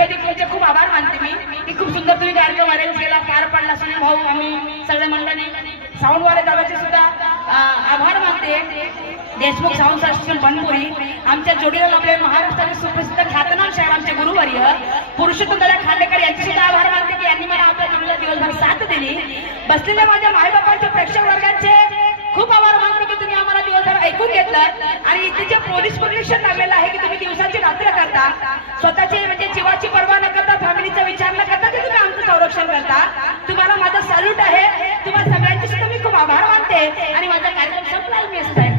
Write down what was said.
वैदिक तुमचे खूप आभार मानते मी. की खूप सुंदर तुम्ही कार्यक्रम अरेंज केला पार पडला सुनील भाऊ आम्ही सगळ्या मंडळी. साऊंडवाले दादाचे सुद्धा आभार मानते. Deshmukh sound system Banpuri. आमच्या जोडीला आपले महाराष्ट्राचे सुप्रसिद्ध ख्यातनाम शायर आमचे गुरुवर्य पुरुषोत्तम दादा खांडेकर यांचे सुद्धा आभार मानते की यांनी मला आपल्या जोडीला दिवसभर साथ दिली. बसलेल्या माझ्या मायबापांच्या प्रेक्षक वर्गात करतात. आणि इथे जे पोलीस प्रोटेक्शन लागलेलं आहे की तुम्ही दिवसाची रात्र करता स्वतःची म्हणजे जीवाची पर्वा न करता फॅमिलीचा विचार न करता ते तुम्ही आमचं संरक्षण करता. तुम्हाला माझा सॅल्यूट आहे. तुम्हाला सगळ्यांचे सुद्धा मी खूप आभार मानते. आणि माझा कार्यक्रम संपला मी